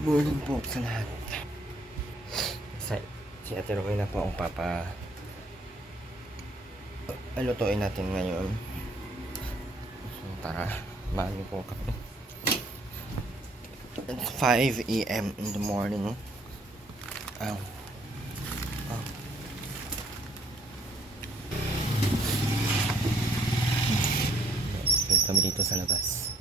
Morning po sa lahat. Sa, si Ate Roy na po ang alutuin natin ngayon. So, tara, mami po kami. It's 5 a.m. in the morning. Aw. Aw. Good kami dito sa labas.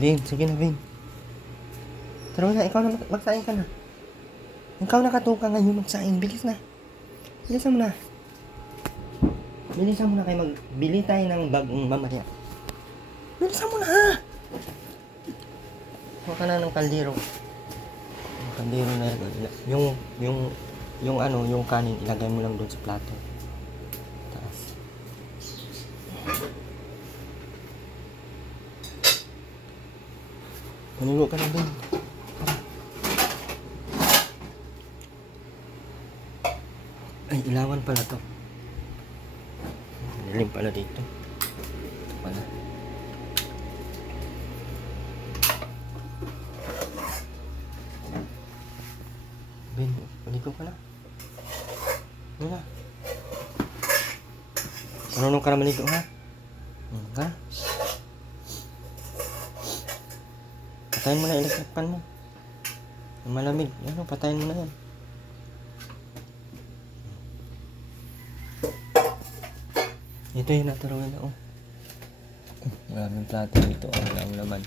Vin, sige na Vin. Tara na, ikaw na magsaing ka na. Ikaw nakatuka ngayon magsaing. Bilis na. Bilisan mo na. Bilisan mo na kayo magbili tayo ng bagong mamaya. Bilisan mo na. Huwag ka na ng kaldero. Yung kaldero na yung kanin ilagay mo lang doon sa plato. Taas. Manigo ka na doon. Ay, ilawan pala to. Dilim pala dito. Ito pala. Ben, maligo ka na. Ano na? Marunong ka na maligo, ha? Ha? Patayin mo na electric pan mo. Malamig. Ano, patayin mo na yan. Ito yung naturuan na, oh. Maraming plato dito. Ang lang naman.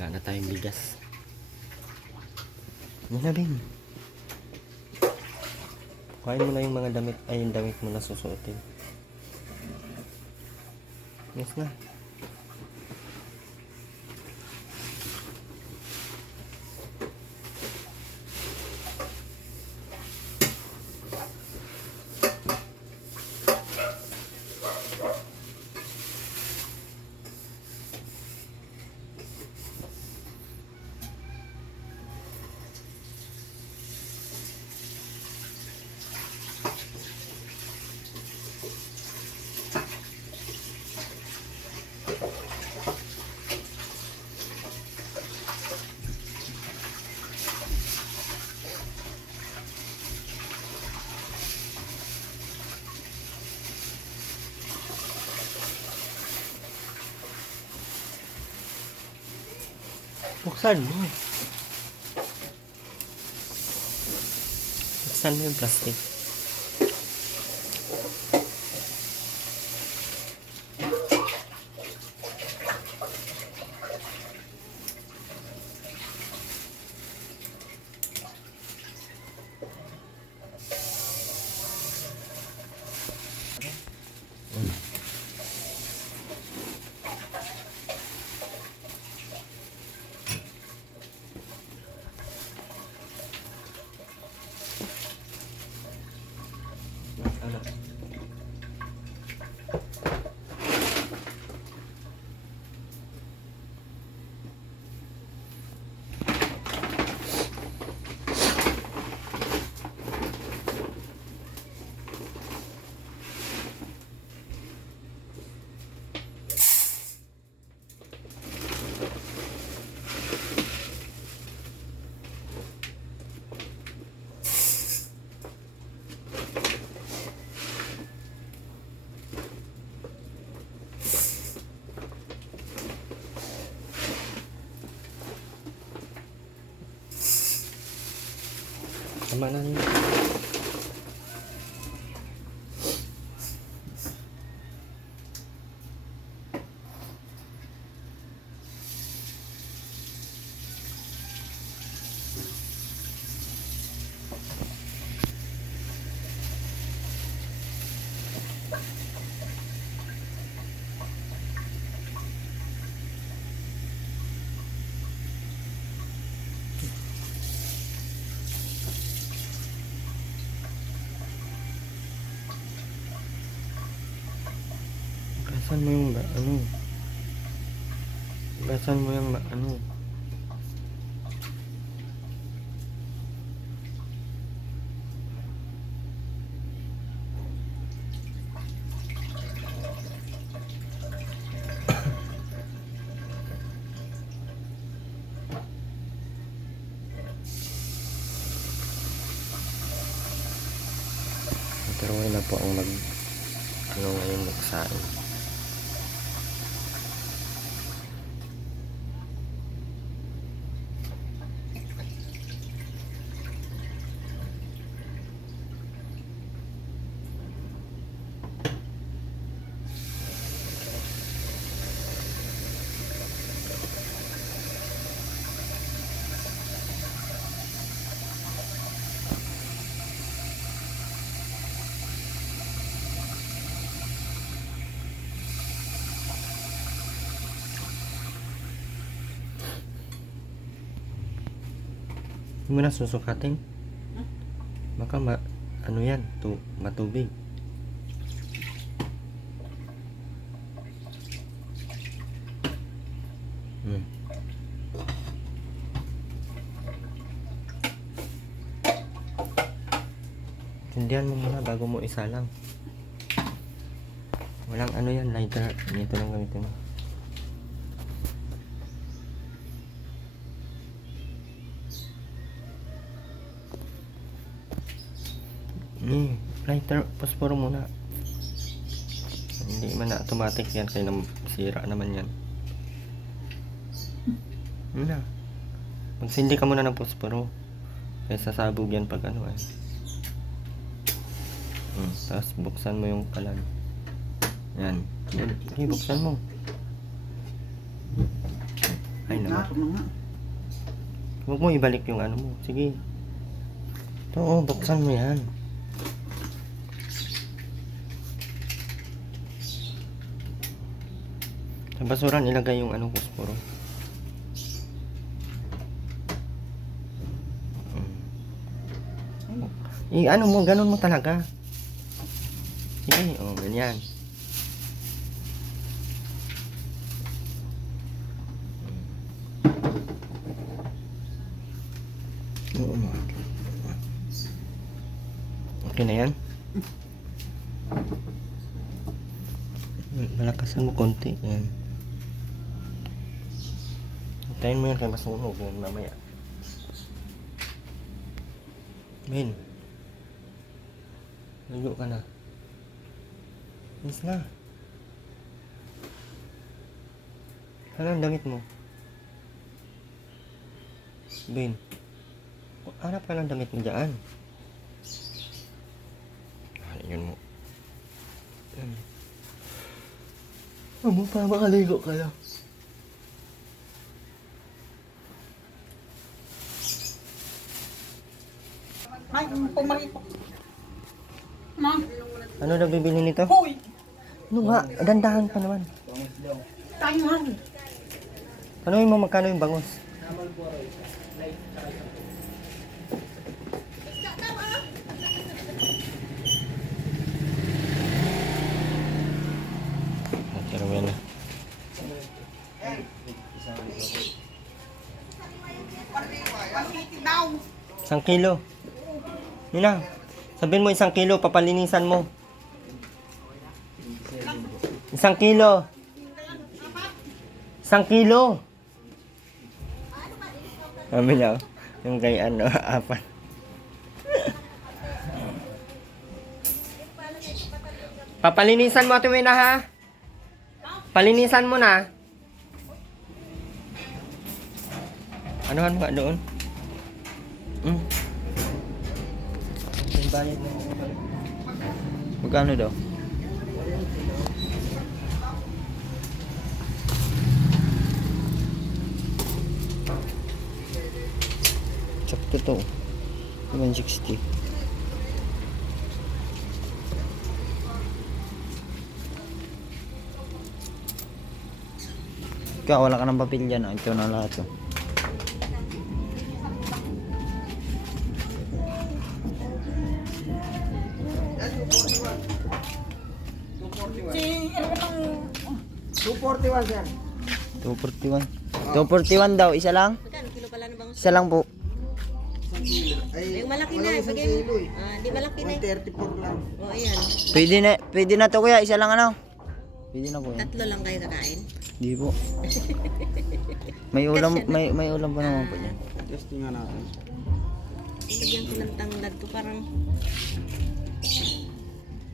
Wala na tayong bigas. Yan na, Ben. Kuhain mo na yung mga damit, ay yung damit mo na susuotin. Yes na. Buksan mo. Buksan mo yung plastic. Tama na yun. Hugasan mo yung ano. Hugasan mo yung ano. Pero wala po ang ano ngayon magsain. Hindi mo na susukatin. Baka ano yan, matubig. Tindihan mo muna bago mo isalang. Walang ano yan, lighter. Ito lang gamitin mo. Lighter, posporo muna. Hindi man na automatic yan, kaya sira naman yan. Na. Magsindi ka muna ng posporo. Kaya sasabog yan pag ano eh. Tapos buksan mo yung kalan. Yan. Okay, buksan mo. Ay naman. Huwag mo ibalik yung ano mo. Sige. Ito, buksan mo yan. Sa basuran ilagay yung ano, posporo. Ano mo, ganun mo talaga. Sige, ganyan. Okay na yan. Malakasan mo konti. Yan. Hintayin mo yan kaya masunog yan mamaya. Ben. Lugo ka na. Yes na. Ano ang damit mo? Ben. Harap ka lang damit mo dyan. Yun mo. Amo pa, makaligo ka lang. Ay, pumarito. Ma? Ano na bibili nito? Hoy! Ano nga? Dandahan pa naman. Tayo man. Ano yung magkano yung bangus? Nagkaroon na. 1 kilo. Nina, sabihin mo 1 kilo, papalinisan mo. 1 kilo. 1 kilo. Amin na. Yung kay ano, 4. Papalinisan mo, Ate Wena, ha? Palinisan mo na. Anuhan mo nga doon? Magkano daw? Sakto to. 160. Ikaw, wala ka ng papel dyan. Ito na lahat to. Si, ano ba ng 241 sir. 241. 241 daw, isa lang? Magkano kilo pala ng bangus? Isa lang po. Isang kilo. Ay, Yung malaki na, walang isang bigay mo. kilo eh. Di malaki na. 134 lang. O, ayan. Pwede na to kuya, isa lang ano? Pwede na po yan. Tatlo lang kayo kakain. Di po. May ulam, may ulam pa naman po yan. Testing nga natin. Lagyan ko ng tanglad to parang...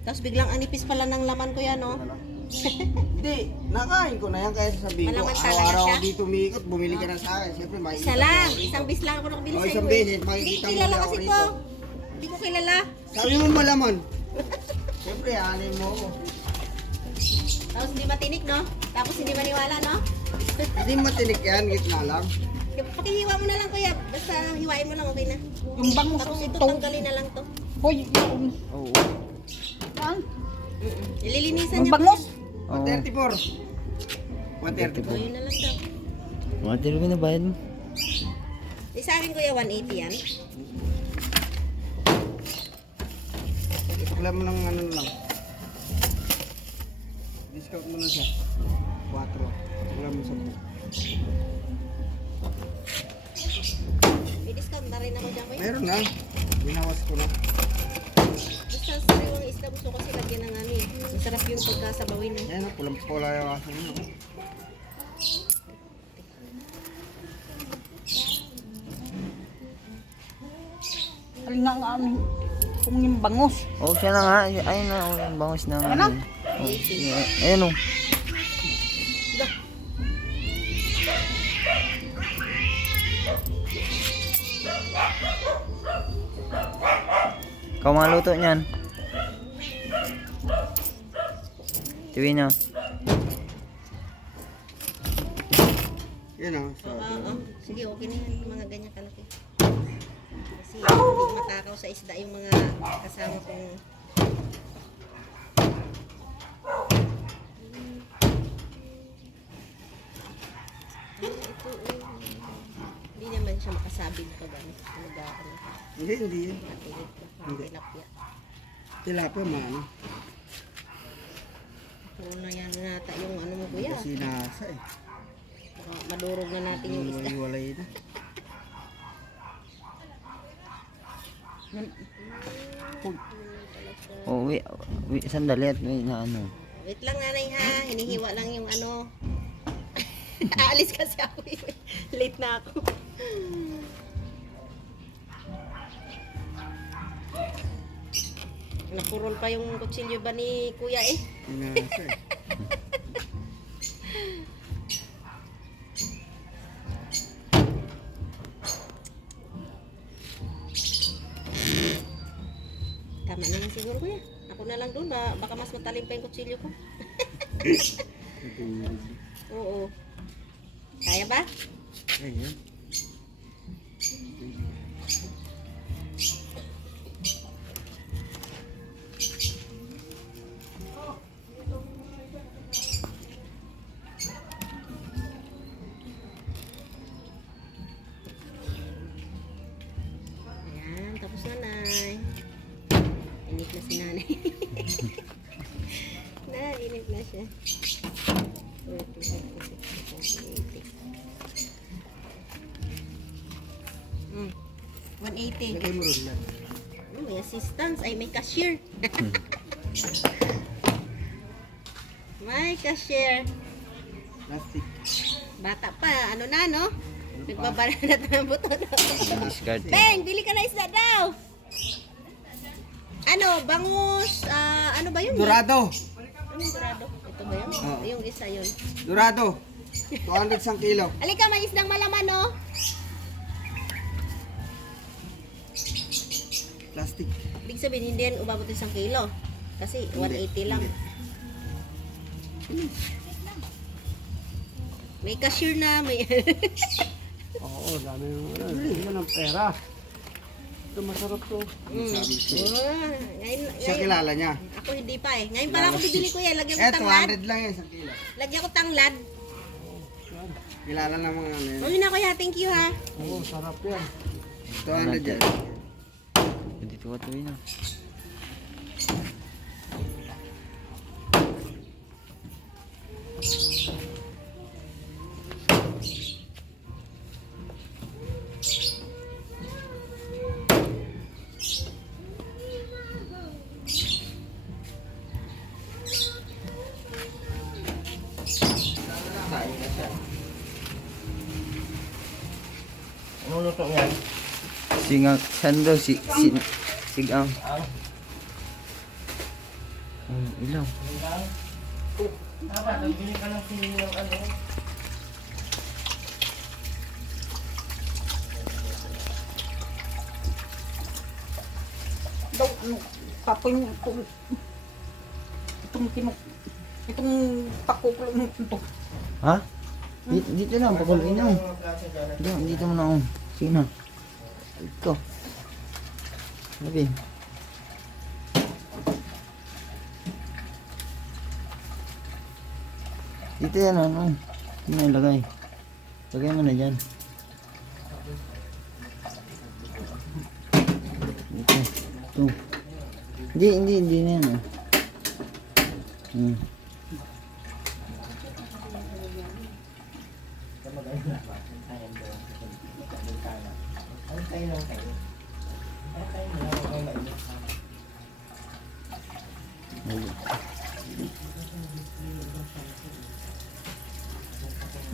Tapos biglang anipis pala ng laman ko yan, no? Hindi, nakain ko na yan kaya sasabihin ko. Malaman talaga Araw-araw siya? ako dito umiikot, bumili ka na sa akin. Siyempre, makikita Isa ko lang. rito. Isang bis lang ako nakabili Oh, sa'yo. isang eh. beses, Hindi makikita ko mo kilala lang ako kasi rito. to. Hindi ko kilala. Sabi mo malaman. Siyempre, hanay mo ako. Tapos hindi matinik, no? Tapos hindi maniwala, no? Hindi matinik yan, gitna lang. Pakihiwa mo na lang, kuya. Basta hiwain mo lang, okay na. Yung bangus Tapos ito, ito. tanggalin na lang to. Hoy, yung... Oo. Yan. Ililinisan Yung niya. bangus. Oo. 134. 134. O, yun na lang daw. Mga tiro na bayad mo. Sa akin, kuya, 180 yan. Isakla mo ng ano lang. Discount mo na siya. 4. Isakla mo sa buo. May discount na rin ako dyan, kuya. Meron na. Binawas ko na. Basta sariwang isda, gusto kasi lagyan ng ano eh. Masarap yung pagkasabawin. Eh. Ayan, pulang-pula yung aso mo. Alin nga ang aming kung yung bangus. Oo, siya na nga. Ayun na, oh, yung bangus na. Ano? Oh, ayun o. Ikaw maluto niyan. Tiwi na. Yan o. Oo. Sige, okay na yan. Yung mga ganyan kalaki. Kasi hindi matakaw sa isda yung mga kasama kong... Ito, hindi naman siya makasabing pag ano. Ano. Hindi yan. Matilit na. Hindi. Tilapia. Tilapia maano. Puro na yan nata yung ano mo, kuya. Kasi nasa eh. Baka madurog na natin yung isda. Walay na. Oh, sandali at may na ano. Wait lang, nanay, ha. Hinihiwa lang yung ano. Aalis kasi ako. Late na ako. Napurol pa yung kutsilyo ba ni kuya eh. Nasa eh. Tama na lang siguro kuya. Ako na lang doon. Baka mas matalim pa yung kutsilyo ko. Oo. Kaya ba? Ayan. Ayan. Tapos na, nay. Init na si nanay. Init na siya. 180. Lagay mo rin lang. May assistance. Ay, may cashier. May cashier. Plastic. Bata pa. Ano na, no? Nagbabaranat ng buto na. Discard. Beng, bili ka na isda daw. Ano, bangus. Ano ba yun? Dorado. Anong dorado? Ito ba yun? Oo. Yung isa yun. Dorado. 200 isang kilo. Alika, may isdang malaman, no? Plastic. Ibig sabihin, hindi yan umabot 1 kilo. Kasi 180 lang. May cashier na, may... Oo, dami yung ano. Bili ka ng pera. Ito masarap to. Ngayon, Siya kilala niya. ako hindi pa eh. Ngayon pala ako bibili ko yan. Lagyan ko Eh, tanglad. 200 lang yan isang kilo. Lagyan ko tanglad. Kilala ng mga ano yan. Mami na kuya, thank you ha. Oo, sarap yan. 200 yan. Dito ka tuwi na. Luluto yan. Singang, sando, sigang. Ilaw. Dapat, nagbili ka ng sili ng ano. Daw, ano, papoy mo itong pakukulo mo ito. Ha? Dito lang, pakuloy na. Dito mo na ako. Sige na. Ito. Sabi. Dito yan, ano. Hindi na ilagay. Lagay mo na dyan. Ito. Ito. Hindi na yan, oh.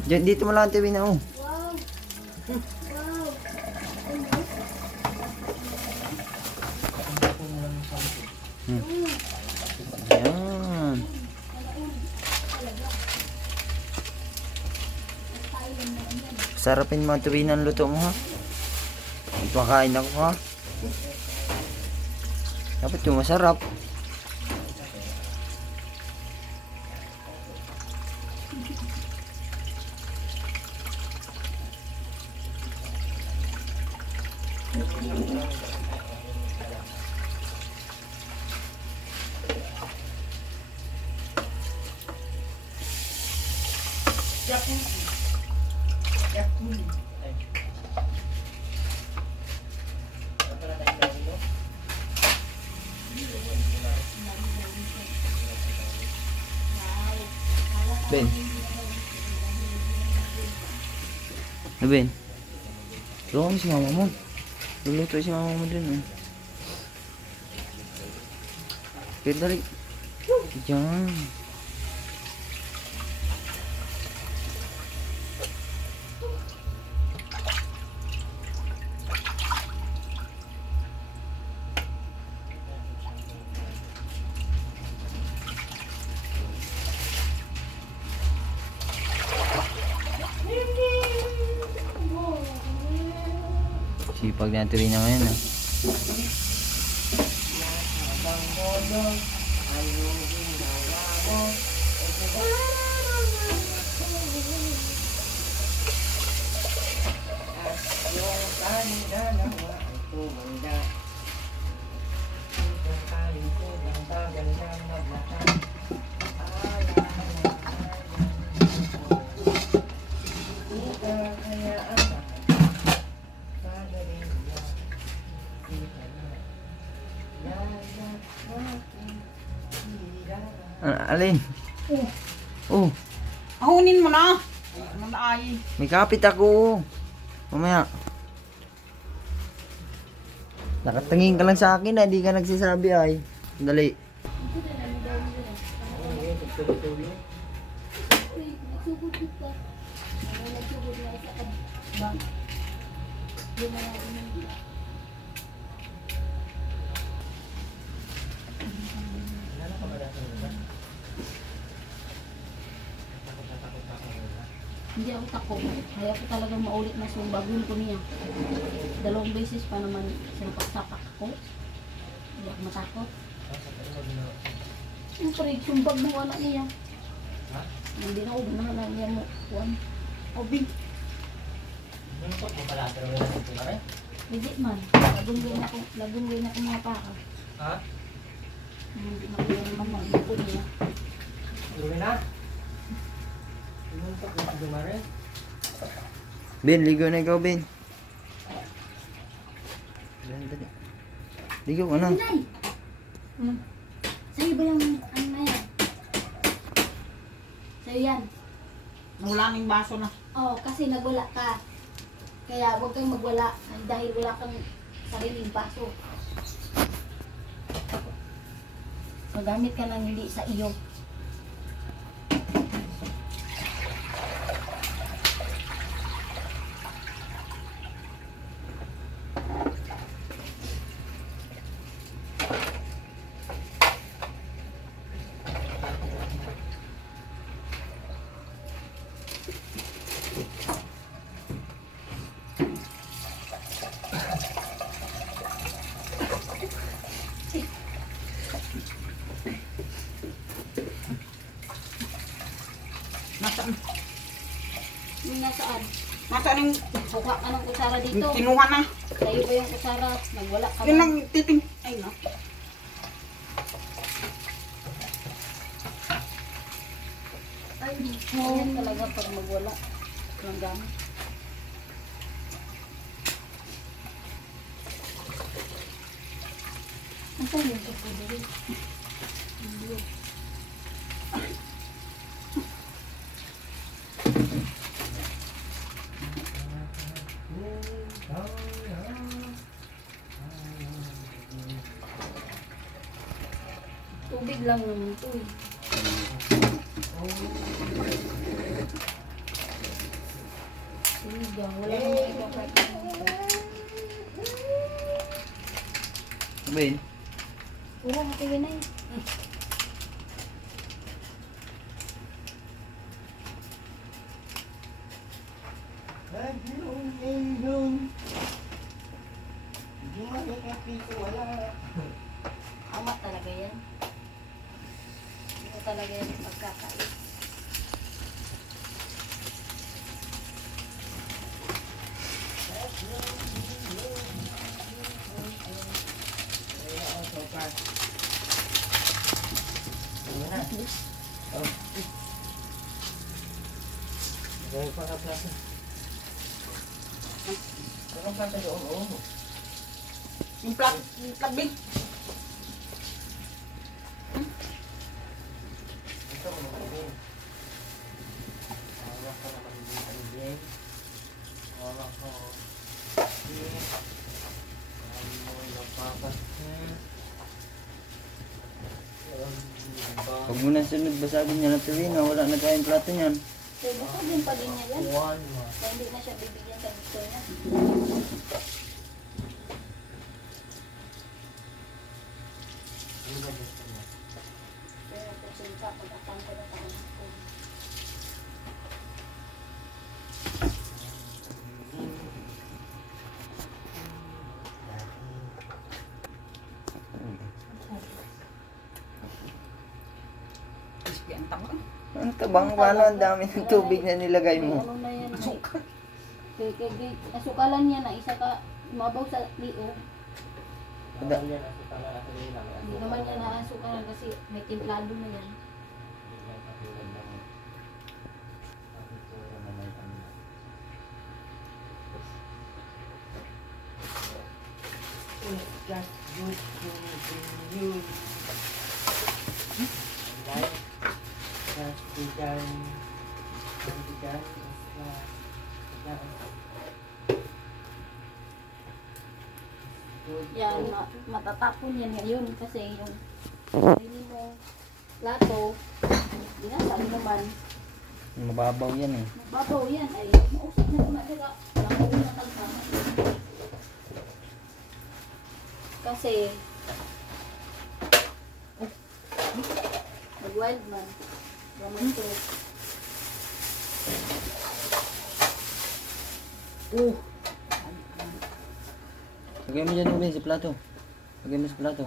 Diyan, dito mo lang tiwin na, oh. Ayan. Sarapin mo tuwin ang luto mo, ha? Magpakain ako, ha? Dapat yung masarap. Ben. Ben. Tulungan mo si mama mo. Luluto si mama mo dun, eh. Pero dali. Diyan. Sipag na tuloy na ngayon, ah. Alin? Oh, Ahunin mo na. Ano na ay. may kapit ako. Mamaya. Nakatingin ka lang sa akin, ah. Di ka nagsasabi, ay. Dali. Hindi ako takot. Kaya ko talagang maulit na sumbagun ko niya. 2 beses pa naman sinapak-sapak ako. Hindi ako matakot. Siyempre, sumbag mo anak niya. Hindi na ako ganahan niya mo. Obi. Hindi man. Lagong na ako mga paka. Ha? Hindi na ko naman mag-ipon niya. Tuloy na. Pumunta ko sa dumare. Ben, ligo na ikaw, Ben. Dali. Ligo ka na. Nay! Sa'yo ba yung ano na yan? Sa'yo yan. Wala nang baso na. Oo, kasi nagwala ka. Kaya huwag kang magwala dahil wala kang sariling baso. Magamit ka ng hindi sa iyo. kaning Buka ka ng kutsara dito. kinuha na. Sa'yo ba yung kutsara? Nagwala ka Yun ba? ang titim. Ay no. Ganyan talaga pag magwala ng gamit. Ang tayo yung kapudiri. Tubig lang naman ito eh. Siligang, wala naman iba kahit ano. Sabihin. Wala na kayo na eh. Tama talaga yan. Ito talaga yan yung pagkakait. Yung plug big. Huwag mo na sunod basagin niya na tuwin na wala na tayong plato niyan. So, gusto din pa din niya yan. Kaya hindi na siya bibigyan sa gusto niya. Kaya nagpasinta, pag-atang ko na taon ako. Crispy ang tawag. Ang tabang paano ang dami ng tubig na nilagay mo. Ano na yan? Nasukalan niya na isa ka mabaw sa liog. Hindi naman niya naasukalan kasi may timplado na yan. Yan, matatapon yan ngayon kasi yung hindi mo plato, binasa mo naman, Mababaw yan eh. mababaw yan ay mausap na kung natira, nakauwi na tagsa. Kasi, mag-wild man, ramen soup. Lagay mo dyan Ruben sa plato. Lagay mo sa plato.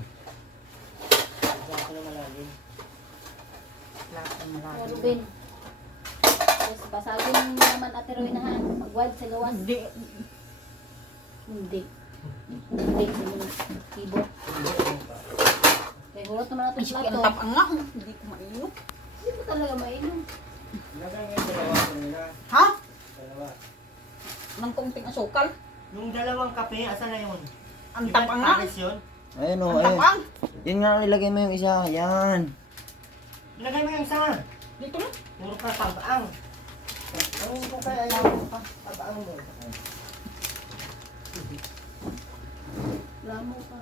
Oh, Ruben. Tapos basagin mo naman Ate Rowena ha. Mag-wild sa gawas. Hindi. Hindi. Hindi. Keyboard. Kaya hulot naman natin Crispy ang plato. tapang nga. Hindi ko mainom. Hindi ko talaga mainom. Ha? Nang konting asukal. Yung dalawang kape, asan na yun? Ang Di ba tapang nga. Pares yun? Ayun o, Ang ayun. tapang. Yun nga, nilagay mo yung isa. Yan. Ilagay mo yung isa. Dito na. Puro ka tabaang. Ano ko kaya ayaw pa? Tabaang mo. Lamo ka.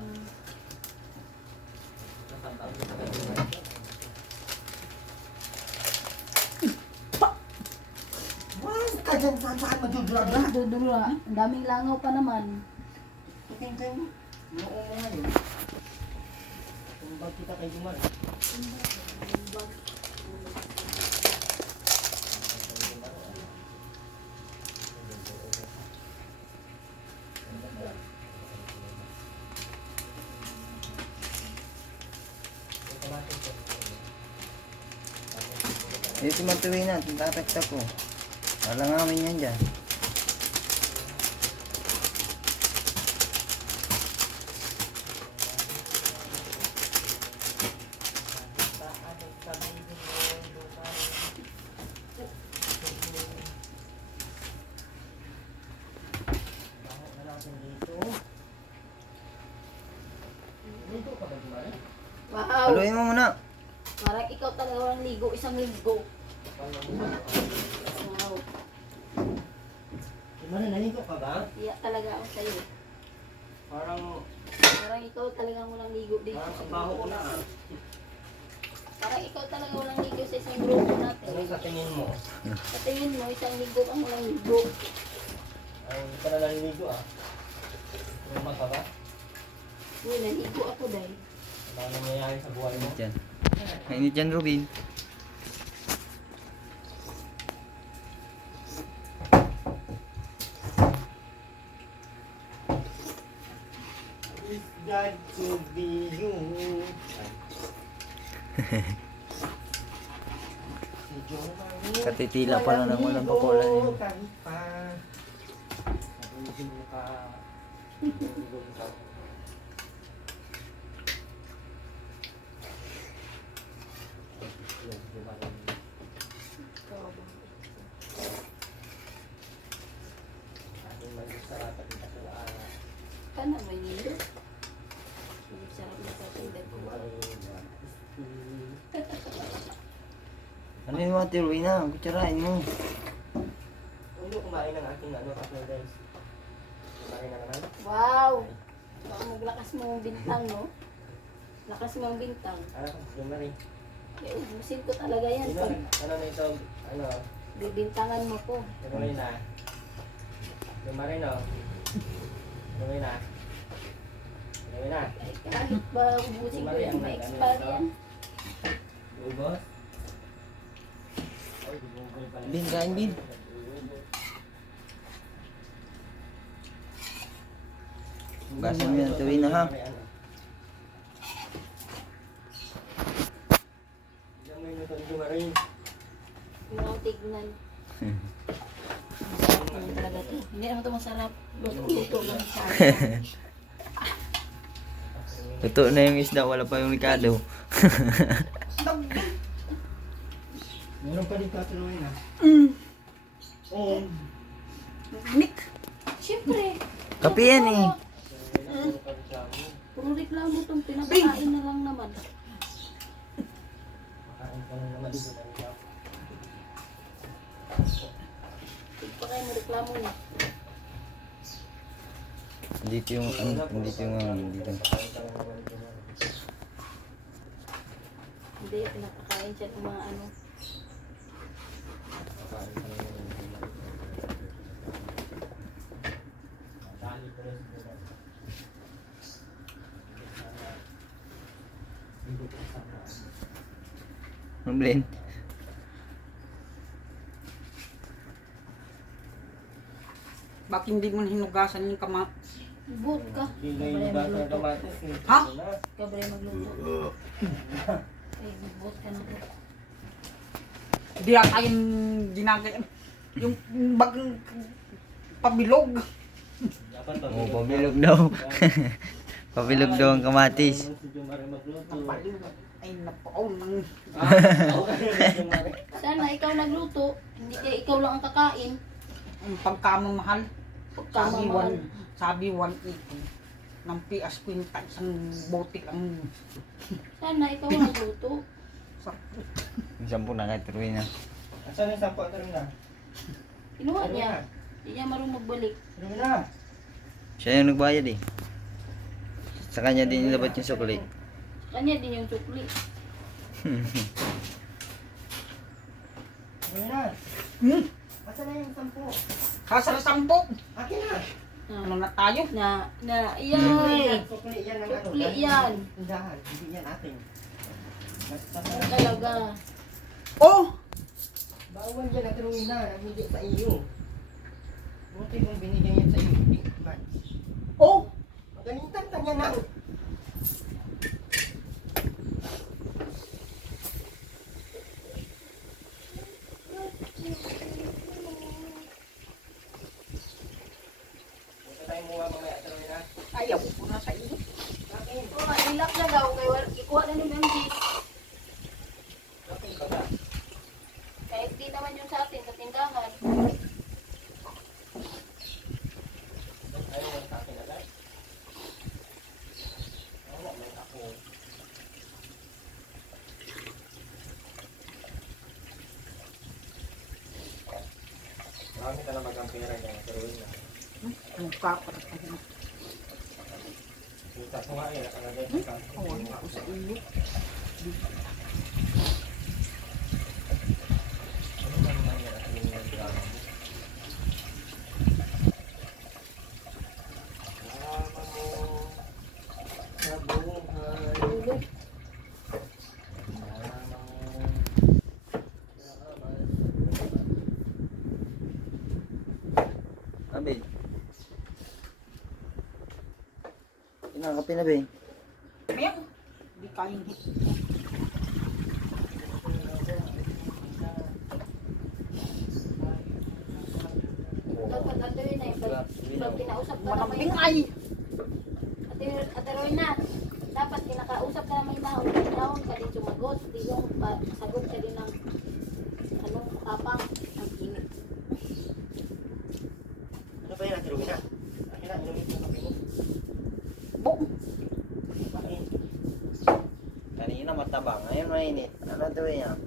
Mas ka dyan saan madudurag-la. Dudura. Ang daming langaw pa naman. Tingin mo. Noong mo ngayon. Tumbag kita kay Jumar. Dito matuwi na. Tatakta ko. Alangawin yan dyan. Turuin mo muna. Parang ikaw talaga walang ligo, isang linggo. Wow. Di ba naligo ka ba? Iya talaga ako sa'yo. Parang ikaw talaga walang ligo dito sa grupo natin. Parang ikaw talaga walang ligo sa isang grupo natin. Ano sa tingin mo? Sa tingin mo, isang linggo kang walang ligo. Ay, hindi ka na naliligo ah. Yung mata ba? Uy, naligo ako dahil. Ano nangyayari sa buhay mo? Mainit yan. Mainit yan, Robin. It's got to be you. Katitila pa lang ng walang pakulan yun. Kahit pa. Sabihin mo ka. Kana may nilo. Ang sarap na patindag ko. Ano yung mga tiruin na? Kutsarain mo. Hindi kumain ng ating noodles. Kumain na naman. Wow! Baka maglakas mo ang bintang, no? Lakas mo ang bintang. Yung mari. Eh, ubusin ko talaga yan. Pag Ano na ito? Ano? bibintangan mo ko. Yung mari na. Yung mari no? Yung mari na. Yung mari na. Eh, kahit ba ubusin ko yan, ma-expire yan. Ubos? Ay, bumugol pala. Bin, kain bin. Basan mo yung tuwin na ha. Ilang minuto yung mari. Yung ang tignan. Ano talaga to? Hindi naman ito masarap. Luto lang sa akin. Totoo na yung isda, wala pa yung likado. Meron pa din katuloy na. Oo. Nick. Siyempre. Kape yan eh. Puro reklamo itong pinapakain na lang naman. Makain ka na naman dito na nila. Pagpakain mo reklamo na. Dito yung dito yung dito. Makain ka na naman dito na. Hindi, pinapakain siya ng mga ano. Makain ka na naman dito na. Dali ko rin siguro. Hindi ko kasama. Mablin. Bakit hindi mo hinugasan yung kama? Bot ka. Hindi Kabray yung magluto. kamatis. Ha? Kabray magluto. Ay, bot ka na po. Hindi ata yung ginagay. Yung bagang pabilog. Dapat to. Oh, pabilog daw. Pabilog daw ang kamatis. Si Jumari magluto. Ay, napaon ng... Sana ikaw nagluto. Hindi kaya ikaw lang ang kakain. Ang pagkamamahal. Pagkamamahal. Sabi 180. Ng PS Quinta, isang botik ang... Sana ikaw ang nagluto. Yung 10 na kahit turuin na. Asan yung sampo? Tara na. Kinuha niya. Hindi niya marunong magbalik. Tara na. Siya yung nagbayad eh. Sa kanya din nilabat yung sukli. Kanya din yung sukli. Tara na. Hmm? Asan na yung sampo? Kasara 10. Akin na. Ano na tayo? Na Sukli yan. yan. Sukli yan ng ano. Sukli yan. Tindahan. Hindi yan ating. Basta Ano talaga. Oh! bawal yan at ruin na. Hindi sa iyo. Buti mong binigyan yan sa iyo. Hindi ba? Oh! Ganitan ka niya na. Punta tayo muha mamaya at ruin na. Ayaw ko na sa iyo. Akin. Oo, ilak na daw. Kaya ikuha na ni Memji. Akin ka ba? Kahit di naman yung sa atin, sa tindahan. Ayaw mo sa akin agad. Oo, may ako. pera niya, turuin na. Mukha ko na tayo. Kita ko nga eh, nakalagay sa kanto. Kawan ako sa ulo. Ano naman yan at yung drama mo? Drama mo sa buhay. Drama mo. Abe. Kinakape na, be. Meow. Di kain. Dapat Ate Rina, pag kinausap ka na may Malambing ay. Ate Rina, dapat kinakausap ka na may nahon ka din sumagot. Di yung sagot ka din ng kapang. Ang init. Ano ba yan? Tirumin na. Akin na, inumin ko kape mo. Bok. Kain. Kanina mataba, ngayon mainit. Ano ito yan?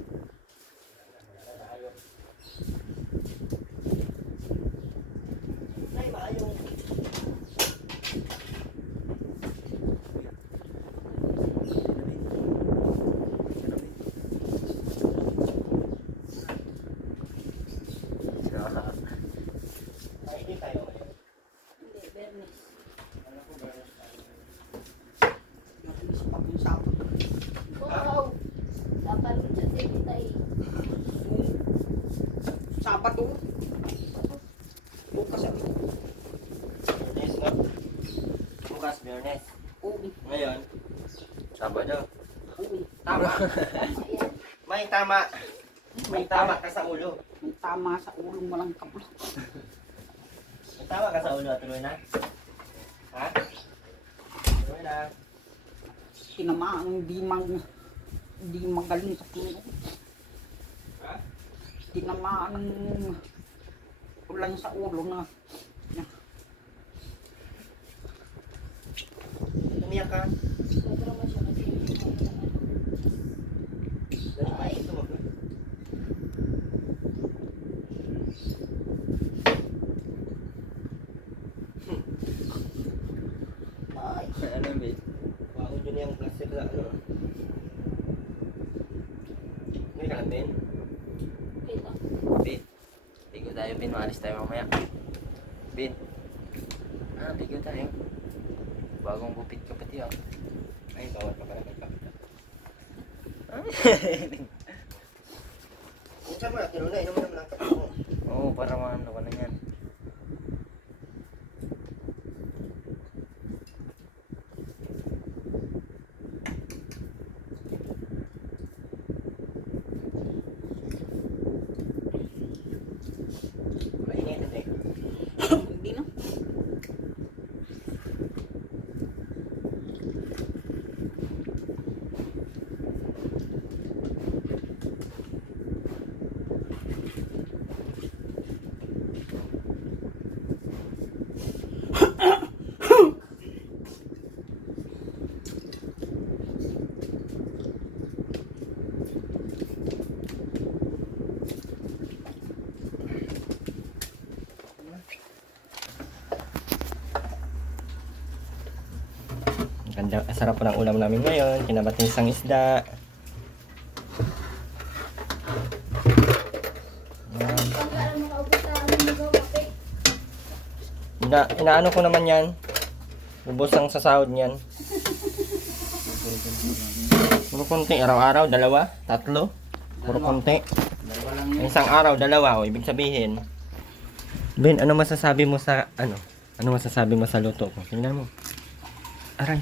Nay, maayong. Ay, hindi tayo ngayon. Hindi, Bernes. Ano ko ba yan? Yung sa pag-usapot. Oo. Dapat dyan sa kita eh. Sabado. Bukas ang Biyernes, no? Bukas, Biyernes. uwi. Ngayon, Sabado. Uwi. Tama. Ayan. May tama. May tama ka sa ulo. May tama sa ulong walang kablo. May tama ka sa ulo, tuloy na. Ha? Tuloy na. Tinamaan di magaling sa puno. Ha? Tinamaan ulan sa ulo na. Umiyak ka. Sobrang masya kasi Ay, ito mo. Ano, be? Wow, yun yung plastic na ano. May kalatin. kita. Bin. Bigo tayo, Bin. Maalis tayo mamaya. Bin. Bigo tayo. Bagong gupit ka pati, ah. Ay, bawal pa pala magpakita. Minsan mo na, tinulay. Inom mo naman ang kape mo. Oo, para maano ka na yan. Mainit, eh. Hindi na. Ganda, sarap po ng ulam namin ngayon. Kinabatinsang isda. Yan. Pagkaan mo kaubos sa mga kape. Inaano ko naman yan. Ubos ang sasahod niyan. Puro konti. Araw-araw, 2, 3. Puro konti. Dalawa lang yun. Isang araw, 2. O, ibig sabihin. Ben, ano masasabi mo sa, ano? Ano masasabi mo sa luto ko? Tingnan mo.